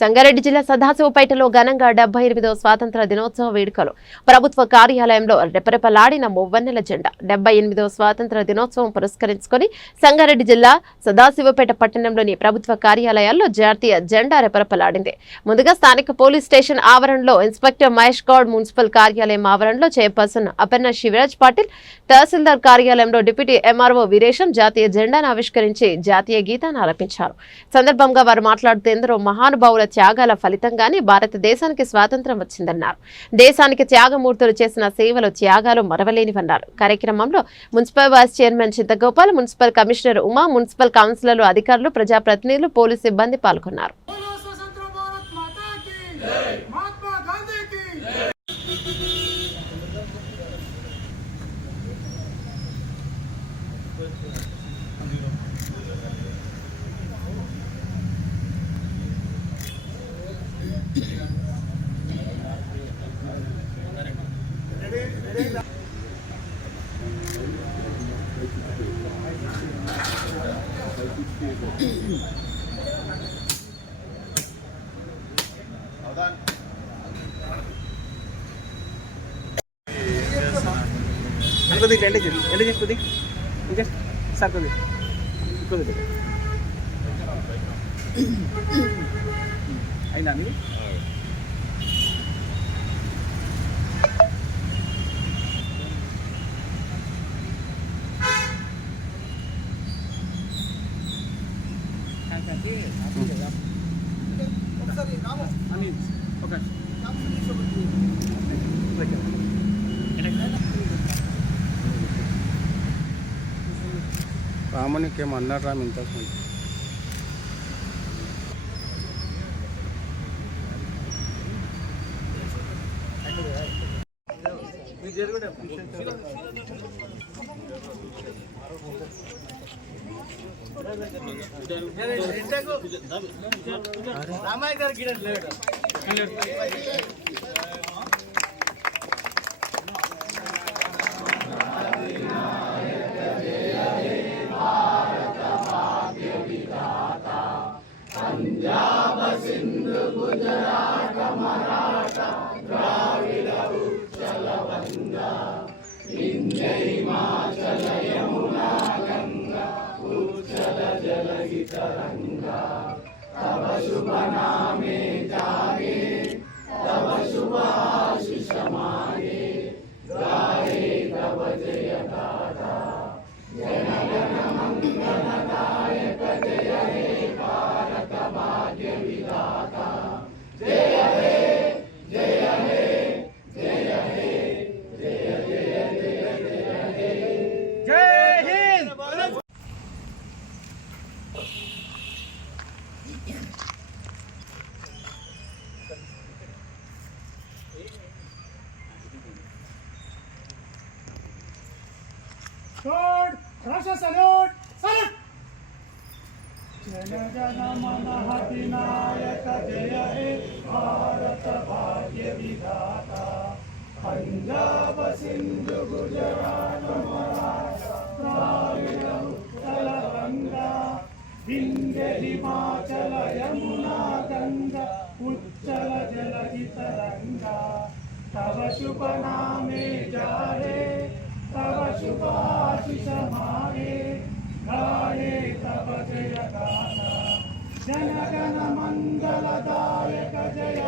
సంగారెడ్డి జిల్లా సదాశివపేటలో ఘనంగా 78వ స్వాతంత్ర దినోత్సవ వేడుకలు. ప్రభుత్వ కార్యాలయంలో రెపరెపలాడిన మువ్వన్నెల జెండా. 78వ స్వాతంత్ర దినోత్సవం పురస్కరించుకొని సంగారెడ్డి జిల్లా సదాశివపేట పట్టణంలోని ప్రభుత్వ కార్యాలయాల్లో జాతీయ జెండా రెపరెపలాడింది. ముందుగా స్థానిక పోలీస్ స్టేషన్ ఆవరణలో ఇన్స్పెక్టర్ మహేష్ గౌడ్, మున్సిపల్ కార్యాలయం ఆవరణలో చైర్పర్సన్ అపర్ణ శివరాజ్ పాటిల్, తహసీల్దార్ కార్యాలయంలో డిప్యూటీ ఎంఆర్ఓ వీరేశం జాతీయ జెండాను ఆవిష్కరించి జాతీయ గీతాన్ని ఆలపించారు. సందర్భంగా వారు మాట్లాడుతూ ఎందరో మహానుభావుల త్యాగాల ఫలితంగానే భారతదేశానికి స్వాతంత్ర్యం వచ్చిందన్నారు. దేశానికి త్యాగమూర్తులు చేసిన సేవలు, త్యాగాలు మరవలేనివన్నారు. కార్యక్రమంలో municipal vice chairman Chintagopal, municipal commissioner Uma, municipal కౌన్సిలర్లు, అధికారులు, ప్రజాప్రతినిధులు, పోలీసు సిబ్బంది పాల్గొన్నారు. రామునికి ఏమన్నారు రామ్ ఇంతకు पंजाब सिंध गुजरात मराठा द्राविड उत्कल वंगा विंध्य हिमाचल यमुना गंगा उच्चल जलधि तरंगा तव शुभ नामे जागे तव शुभ आशीष मागे गाये तव जय गाथा जन गण मंगलदायक जय हे भारत भाग्य विधाता जय हे जय हे जय हे जय जय जय जय हे जय Hind. Russia salute! Salute! Jana Gana मन अधिनायक जय हे भारत भाग्य विधाता पंजाब सिंधु गुजरात मराठा द्राविड उत्कल गंगा विंध्य हिमाचल यमुना गंगा उच्चल जलधि तरंगा तव शुभ नामे जाहे तव शुभ आशीष मागे गाये तव जय गाथा जन गण मंगलदायक जय